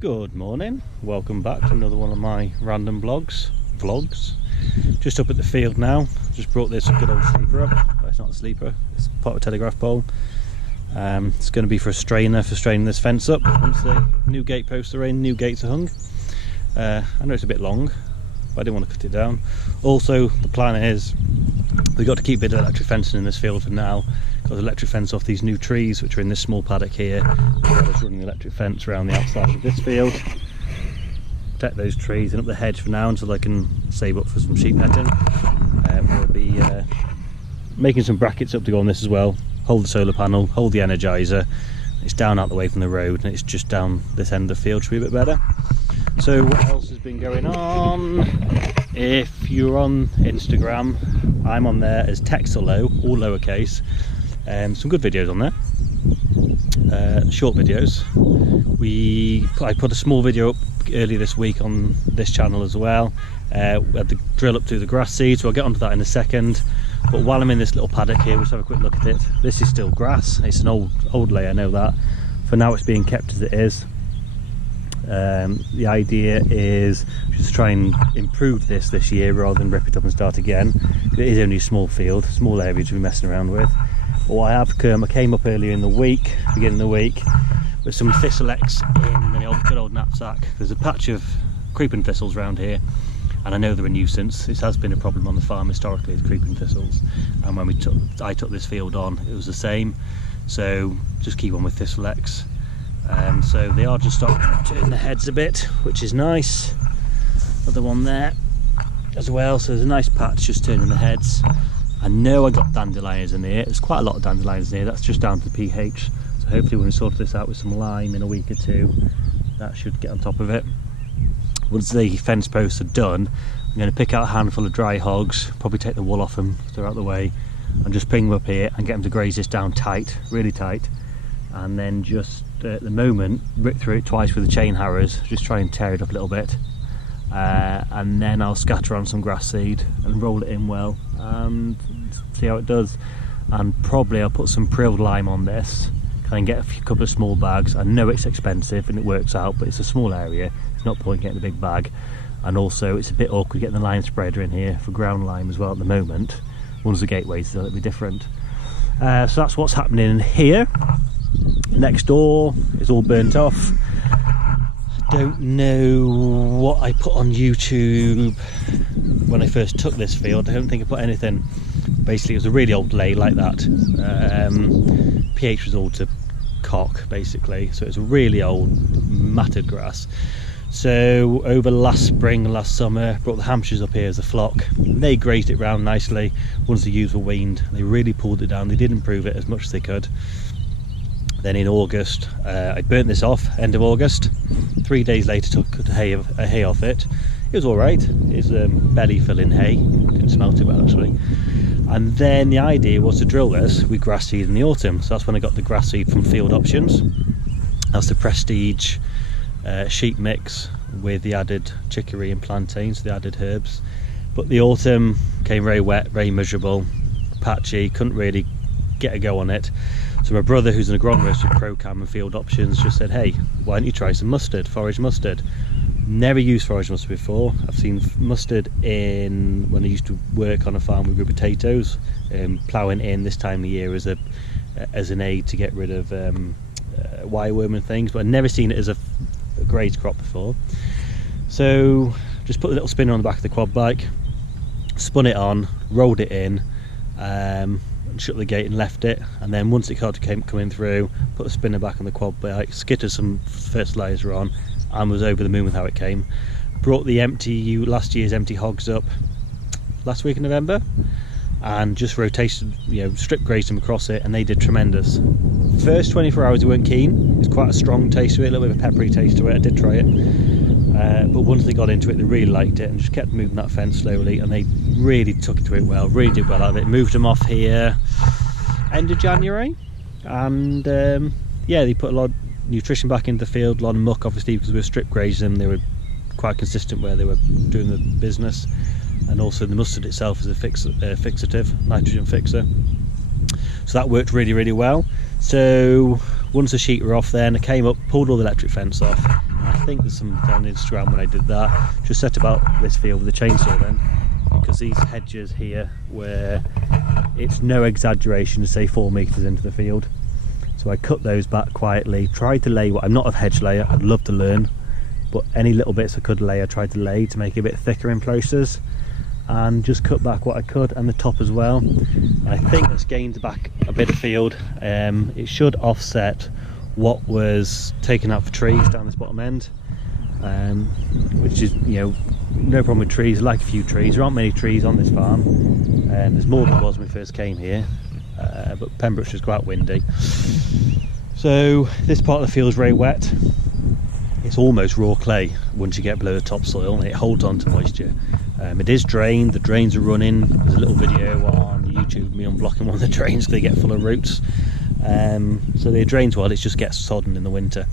Good morning, welcome back to another one of my random vlogs. Just up at the field now, just brought this good old sleeper up. Well, it's not a sleeper, it's part of a telegraph pole. It's going to be for a strainer for straining this fence up. Once the new gate posts are in, new gates are hung. I know it's a bit long, but I didn't want to cut it down. Also, the plan is we've got to keep a bit of electric fencing in this field for now. Got the electric fence off these new trees which are in this small paddock here, as well as running the electric fence around the outside of this field. Protect those trees and up the hedge for now until I can save up for some sheep netting. We'll be making some brackets up to go on this as well. Hold the solar panel, hold the energizer. It's down out the way from the road and it's just down this end of the field, should be a bit better. So what else has been going on? If you're on Instagram, I'm on there as Texalo, all lowercase. Some good videos on there, short videos. I put a small video up earlier this week on this channel as well. We had the drill up through the grass seed, so I'll get onto that in a second. But while I'm in this little paddock here, let's have a quick look at it. This is still grass. It's an old lay, I know that. For now it's being kept as it is. The idea is just to try and improve this year rather than rip it up and start again. It is only a small field, small area to be messing around with. But what I came up earlier in the week, beginning of the week, with some Thistlex in the good old knapsack. There's a patch of creeping thistles around here, and I know they're a nuisance. This has been a problem on the farm historically, the creeping thistles. And when I took this field on, it was the same. So just keep on with Thistlex. So they are just starting to turn their heads a bit, which is nice. Other one there as well, so there's a nice patch just turning the heads. I know I got dandelions in here. There's quite a lot of dandelions in here. That's just down to pH. So hopefully when we sort this out with some lime in a week or two, that should get on top of it. Once the fence posts are done, I'm going to pick out a handful of dry hogs, probably take the wool off them, throw out the way, and just bring them up here and get them to graze this down tight, really tight. And then just at the moment rip through it twice with the chain harrows, just try and tear it up a little bit, and then I'll scatter on some grass seed and roll it in well and see how it does. And probably I'll put some prilled lime on this, try and get a couple of small bags. I know it's expensive and it works out, but it's a small area, it's not point getting a big bag. And also it's a bit awkward getting the lime spreader in here for ground lime as well at the moment. Once the gateways, it'll be different. So that's what's happening in here. Next door is all burnt off. I don't know what I put on YouTube when I first took this field. I don't think I put anything. Basically it was a really old lay like that. pH was all to cock basically, so it's a really old matted grass. So over last spring, last summer, brought the Hampshires up here as a flock. They grazed it round nicely. Once the ewes were weaned, they really pulled it down. They did improve it as much as they could. Then in August, I burnt this off, end of August. 3 days later took a hay off it. It was alright, it's belly filling hay, didn't smell too bad actually. And then the idea was to drill this with grass seed in the autumn. So that's when I got the grass seed from Field Options. That's the Prestige sheep mix with the added chicory and plantains, the added herbs. But the autumn came very wet, very miserable, patchy, couldn't really get a go on it. So my brother, who's an agronomist with Procam and Field Options, just said, hey, why don't you try some mustard, forage mustard. Never used forage mustard before. I've seen mustard when I used to work on a farm with potatoes, ploughing in this time of year as an aid to get rid of wireworm and things, but I've never seen it as a grazed crop before. So just put a little spinner on the back of the quad bike, spun it on, rolled it in, shut the gate and left it. And then once it started coming through, put the spinner back on the quad bike, skittered some fertiliser on, and was over the moon with how it came. Brought the last year's empty hogs up last week in November and just rotated, strip grazed them across it, and they did tremendous. First 24 hours they weren't keen. It's quite a strong taste to it, a little bit of a peppery taste to it. I did try it, but once they got into it, they really liked it and just kept moving that fence slowly, and they really took to it well, really did well out of it. Moved them off here end of January, and yeah, they put a lot of nutrition back into the field, a lot of muck obviously because we were strip grazing them. They were quite consistent where they were doing the business, and also the mustard itself is a fixative, nitrogen fixer, so that worked really well. So once the sheep were off, then I came up, pulled all the electric fence off, I think there's some on Instagram when I did that. Just set about this field with a chainsaw then, because these hedges here, where it's no exaggeration to say 4 metres into the field. So I cut those back quietly, tried to lay what, I'm not a hedge layer, I'd love to learn, but any little bits I could lay, I tried to lay to make it a bit thicker in places, and just cut back what I could, and the top as well. And I think it's gained back a bit of field. It should offset what was taken out for trees down this bottom end, which is, you know, no problem with trees. I like a few trees. There aren't many trees on this farm, and there's more than there was when we first came here, but Pembrokeshire's quite windy. So this part of the field is very wet. It's almost raw clay once you get below the topsoil, and it holds on to moisture. It is drained, the drains are running. There's a little video on YouTube of me unblocking one of the drains because they get full of roots. So they drain well, it just gets sodden in the winter.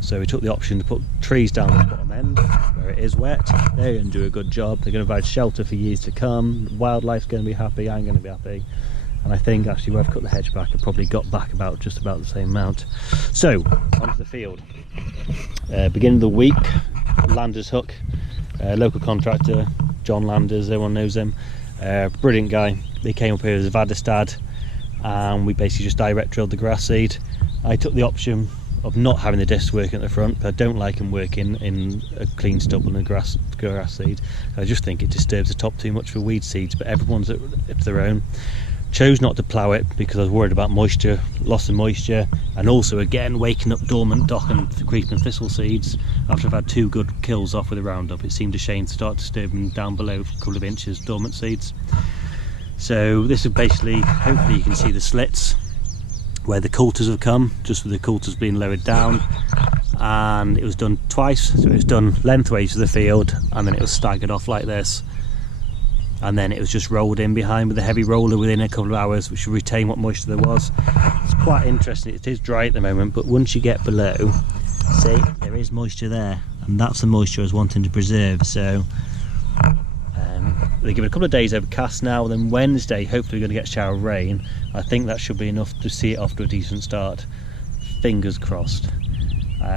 So we took the option to put trees down the bottom end where it is wet. They're going to do a good job. They're going to provide shelter for years to come. Wildlife's going to be happy, I'm going to be happy. And I think actually where I've cut the hedge back, I've probably got back just about the same amount. So onto the field. Beginning of the week, Landers Hook, local contractor, John Landers, everyone knows him. Brilliant guy. They came up here as a Vadestad, and we basically just direct drilled the grass seed. I took the option of not having the discs working at the front, but I don't like them working in a clean stubble and a grass seed. I just think it disturbs the top too much for weed seeds, but everyone's at their own. Chose not to plough it because I was worried about moisture, loss of moisture, and also again waking up dormant dock and creeping thistle seeds. After I've had 2 good kills off with a Roundup, it seemed a shame to start disturbing down below a couple of inches dormant seeds. So this is basically, hopefully you can see the slits where the coulters have come, just with the coulters being lowered down, and it was done twice. So it was done lengthways of the field, and then it was staggered off like this, and then it was just rolled in behind with a heavy roller within a couple of hours, which will retain what moisture there was. It's quite interesting. It is dry at the moment, but once you get below, see, there is moisture there, and that's the moisture I was wanting to preserve. So they give it a couple of days overcast now, and then Wednesday hopefully we're going to get a shower of rain. I think that should be enough to see it off to a decent start, fingers crossed.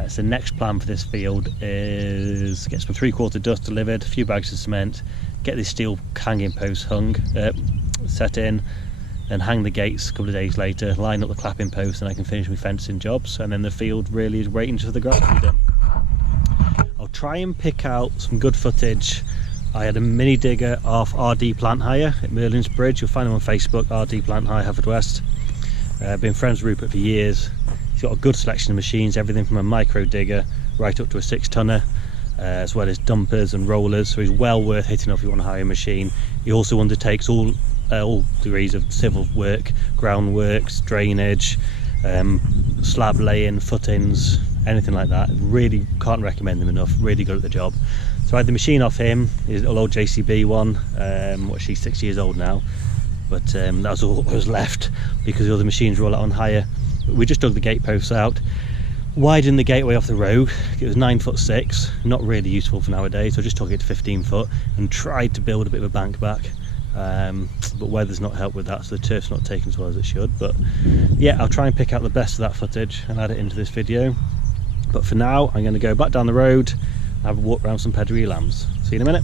So the next plan for this field is get some 3/4 dust delivered, a few bags of cement, get this steel hanging post set in, and hang the gates a couple of days later, line up the clapping posts, and I can finish my fencing jobs, and then the field really is waiting for the grass to be done. I'll try and pick out some good footage. I had a mini digger off RD Plant Hire at Merlin's Bridge. You'll find him on Facebook, RD Plant Hire Haverfordwest. Been friends with Rupert for years. He's got a good selection of machines, everything from a micro digger right up to a 6-tonner, as well as dumpers and rollers. So he's well worth hitting up if you want to hire a machine. He also undertakes all degrees of civil work, groundworks, drainage, slab laying, footings, anything like that. Really can't recommend them enough. Really good at the job. So I had the machine off him, his old JCB one. She's 6 years old now, but that was all that was left because the other machines were all out on hire. We just dug the gate posts out, widened the gateway off the road. It was 9'6", not really useful for nowadays, so I just took it to 15 foot and tried to build a bit of a bank back. But weather's not helped with that, so the turf's not taken as well as it should. But yeah, I'll try and pick out the best of that footage and add it into this video. But for now, I'm going to go back down the road and have a walk around some pedigree lambs. See you in a minute.